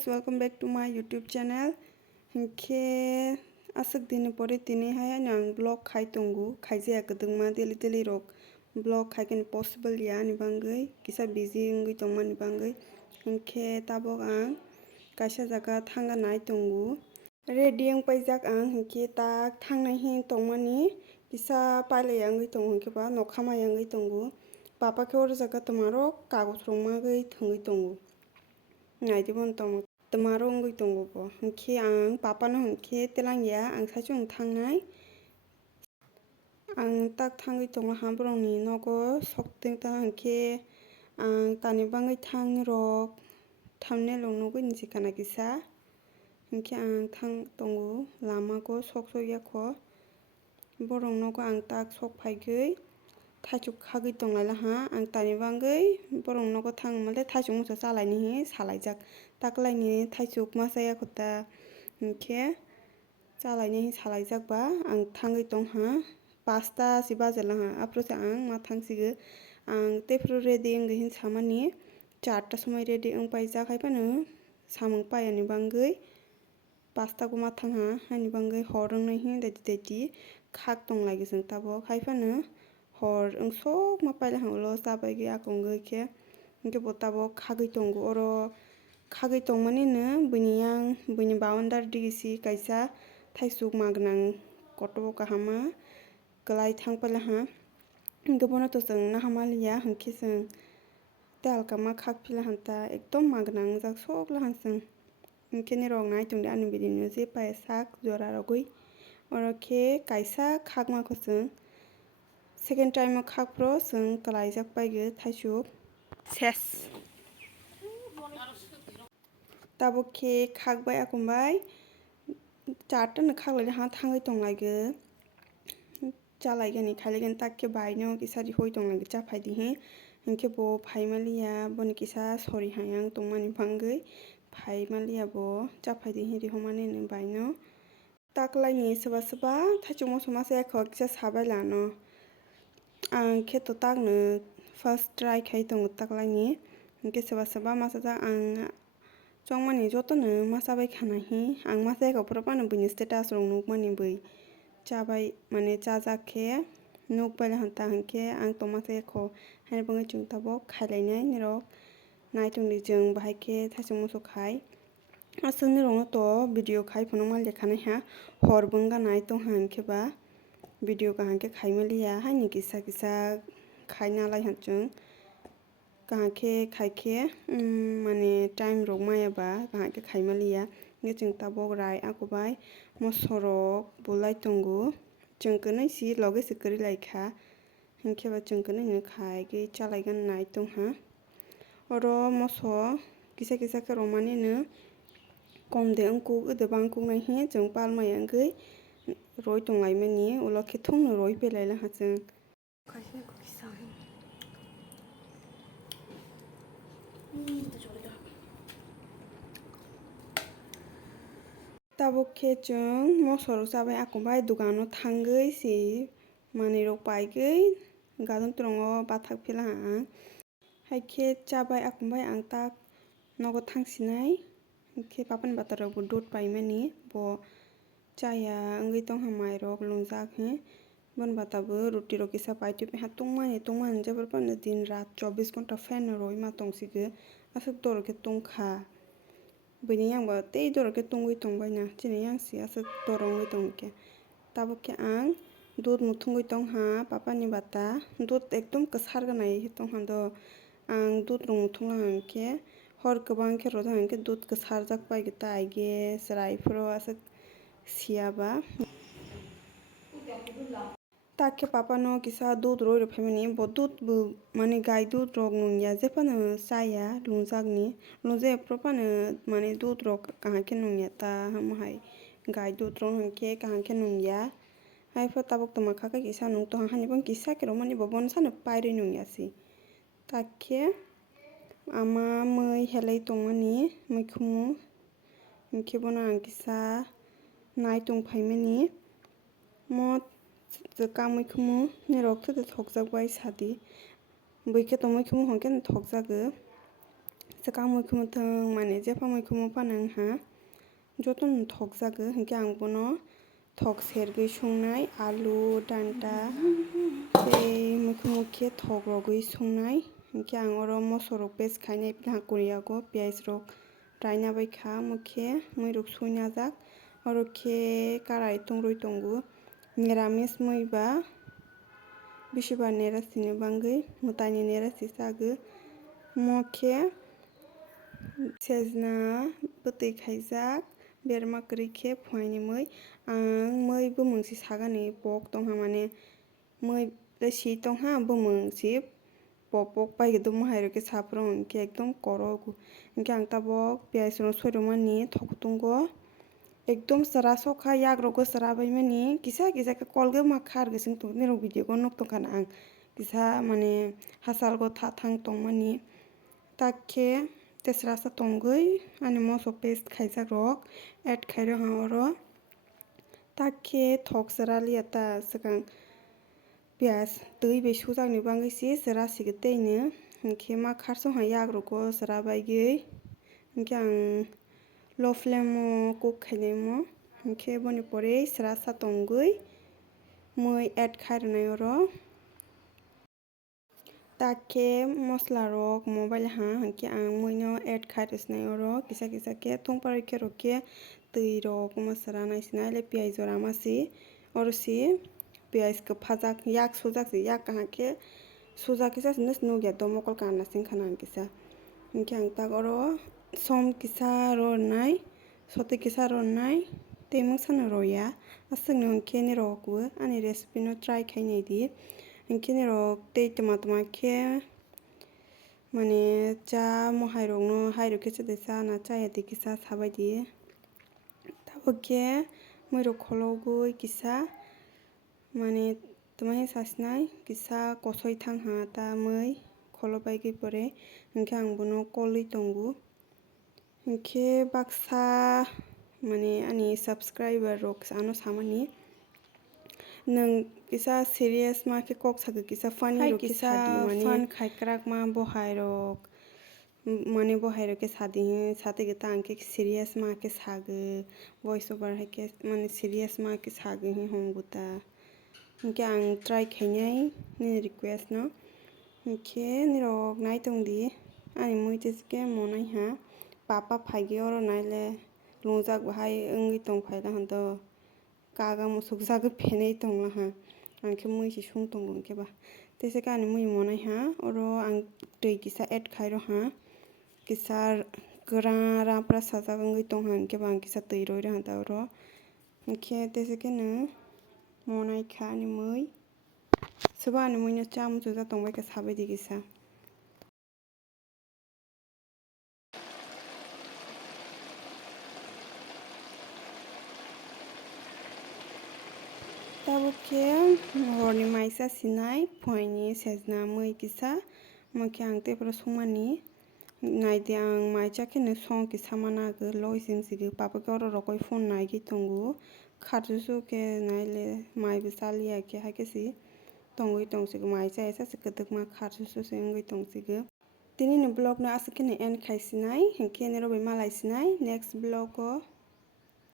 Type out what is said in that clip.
guys, welcome back to my YouTube channel. Hinke asik dini pore tini hai nang vlog khai tongu khaijaya kadungma daily rok vlog khai ken possible ya ni bangai kisa busy ngui tongma ni bangai hinke tabok ang kaisa jaga thanga nai tongu ready ang paijak ang hinke tak thangnai hin tongmani kisa paile yang ngui tongu hinke ba nokhama yang ngui tongu papa ke or jaga tomaro kagos rongma gei thungui tongu naidibon tong tomaro ngui tongu bo hinke ang papa no hinke telang ya ang saijung thangnai ang tak thangui tongo hambrong ni nogo sokting ta hinke ang tani bangai thang rok thumbnail rok nugui ni sikana kisa hinke ang thang tongo lama ko sok yako borong nogo ang tak sok phaigui thaichuk khagui tonglaila ha ang tani bangai borong nogo thangmale thaichuk musa chalaini hi salaijak taklaini thaichuk masaya khota hinke chalaini hi salaijak ba ang thangui tongha 5টা si bajala ha aprose ang ma thangsigo ang tefru ready ngui hin samani 4টা সময় ready ang paijak haifano samung payani bangai 5টা ko ma thangha hani bangai horong nai hin dati khak tonglagi jeng tabo haifano hor ang sok ma paila hanglo chabai ge akongoi ke hinke botabo khagui tongo oro khagui tongmani no bini boundary digisi kaisa thaisuk magnang koto kahama klai thangpala ha hinke bono to jeng nahamaliya hinke jeng talkama khakpila hanta ekdom magnang jak sokla hanseng hinke ni rok nai tongde ani bidini je pae sak jora rogui oro ke kaisa khakma ko jeng second time o khakpro jeng klaijak paige thaisuk ses tabo ke khakbai akombai 4টা no khaklaile ha thangui tonglaigo chalaigani khailaigani takke baino kisari hoi tonglaigo chaphai dihi hinke bo phaimaliya boni kisa sori hayang tongmani bangai phaimaliya bo chaphai dihi rihomani ni baino taklaini soba thaichuk moso masaya kho kisa sabai lano ang kheto takno first try khai tongo taklaini hinke soba masajak ang chongmani jotono masabai khana hi ang masaya kho propano bini status rok nukmani bui chabai mane chajak khe nukbaila hanta hinke ang to masaya kho haini bangai chung tabo khailainai ni rok naitongni jeng bahai ke thaichuk moso khai asuk ni rok no to video khai phano lekhanai ha hor bungga nai tongha hinke ba video kaham ke khaimaliya haini kisa khainalai hanchung kaham ke khaike mane time rok maya ba kaham ke khaimaliya hinke chung tabok rai akobai moso rok bulai tongo chung kunui si loge se kari laikha hinke ba chung kunui no khaigui chalaigani nai tongha oro moso kisa ke romani no komde ongkuk ode bangkuk nai hi chung palmai wngui roi tonglaimani ulo khe thungno roi pelaila ha chung tabok khe chung moso rok chabai akombai dukano thangui si manui rok paigui gadon torongo bathak phela ha haikhe chabai akombai ang tak nogo thangsinai hinke papani bata rok bo dot paimani bo chaya wngui tongha mai rok lungjak hi boni bata bo roti rok kisa paitui ha tongmani jabra pano din raat 24 ghonta fan no roima tongsigo asuk doro khe tongkha bini yangbo tei doro khe tongui tongbaina chini yangsi asuk doro wngui tongkhe tabok khe ang dut muthungui tongha papani bata dut ekdom kwsar ganai tongha do ang dut rok muthungla hingkhe hor kwbang khe rodok hingkhe dut kwsarjak paige tai gas raiforo asuk siyaba takkhe papano kisa dut roi rok phaimani bo dut bo mane gai dut rok nungya jefano chaya lungjakni lungjaya propano mane dut rok kaham khe nungya ta hamohai gai dut rok hingkhe kaham khe nungya haifo tabok tongma khakhe kisa nungtongha hanibon kisa ke romani bo bono sano pairui nungyasi takkhe ama mui helai tongmani muikhumu hingkhe bono ang kisa nai tongphaimani mo ka muikhumu ni rok thuto thokjak bai sadi buikhe to muikhumu hongkhe no thokjago sakang muikhumu thang mane jepa muikhumu pano wngha jotono thok jago hinkhe ang bono thok sergui sungnai alu danta tei muikhumu khe thok rogui sungnai hinkhe ang oro moso rok paste khainai kuriyago piyaj rok raina baikha mokhe muirok suinajak oro khe karai tungrui tongo niramich mui ba bisibar nerachi ni bagui mwtai ni nerachi chago mo khe sejna bwtui khaijak berma kwrui khe phuai ni mui ang mui bumung si sagani pok tongha mane mui si tongha bumung si pok paigidimo hairokhe saprung hinkhe ekdom korogo hinkhe ang tabok piyaj rok soirokmani thokutungo ekdom chwra sokha yagrogo chwrabaimani kisa kisa khe kolgu ma khar gechung tongo nirok video o nuk tongkha na ang kisa mane hachal o tathang tongmani takkhe tesra sa tongui ani moso paste khaijak rok add khai roha oro takkhe thok chwra liya ta swkang piyaj tui bai sujakni bagui si chwra sigir tei no hinkhe ma khar songha yagrogo chwrabaigui hinkhe ang low flame o cook khainaimo hinkhe boni pore chwra sa tongui mui add khaironai oro takkhe mosla rok mo bailaha hinkhe ang mui no add khairosinai oro kisa kisa khe thungparoi khe rok khe tui rok ma chwranai sinai piyaj jora masi oro si piyaj kwphajak yak sujak si yak kaham khe sujak kisa no nugya domokol kana wngkha na ang kisa hinkhe ang tak oro som kisa ronai sotui kisa ronai tei mungsa no roya aswk no hinkhe nirok ani recipe no try khainai di hinkhe nirok tei toma toma khe mane cha mohai rok no hairokhe chate chana chaya di kisa sabai di tabukhe muirok kholobui kisa mane toma sasinai kisa kochoi thangha ta mui kholobaigui pore hinkhe ang bono kolui tongo hinkhe baksa mane ani subscriber rok ano samani nwng kisa serious ma khe kok sagui kisa funny rok khe sadi mane fun khaikrak ma bohai rok mane bohai rok khe sadi satui ta ang khe serious ma khe sagui voice over hai khe mane serious ma khe sagui hongo ta hinkhe ang try khainai nini request no hinkhe nirok nai tongdi ani mui jesikhe monaiha papa phaigui oro naile lungjak bahai wngui tongphaila hado kaga musukjagui phenai tonglaha angkhe mui si sungtongo hingkheba teisake ani mui monaiha oro ang tui kisa add khairoha kisa kwran rapra sajak wngui tongha hingkheba ang kisa tui roirokha ta oro hinkhe teisake no monaikha ani mui subo ani mui no cha muchujak tongbaikha sabai di kisa tabukhe horni maisa sinai phuaini sejna mui kisa mokhe ang teibo sungmani naidi ang maicha kheno song kisa manago low simsigi papa khe oro rokoi phone naigui tongo kharsusu khe naile mai bo chaliya khe haikhe si tongui tongsigo maicha esase kwtwkma kharsusu se wngui tongsigo tini ni vlog no asuk kheno end khaisinai hinkhe nirok bai malai sinai next vlog o।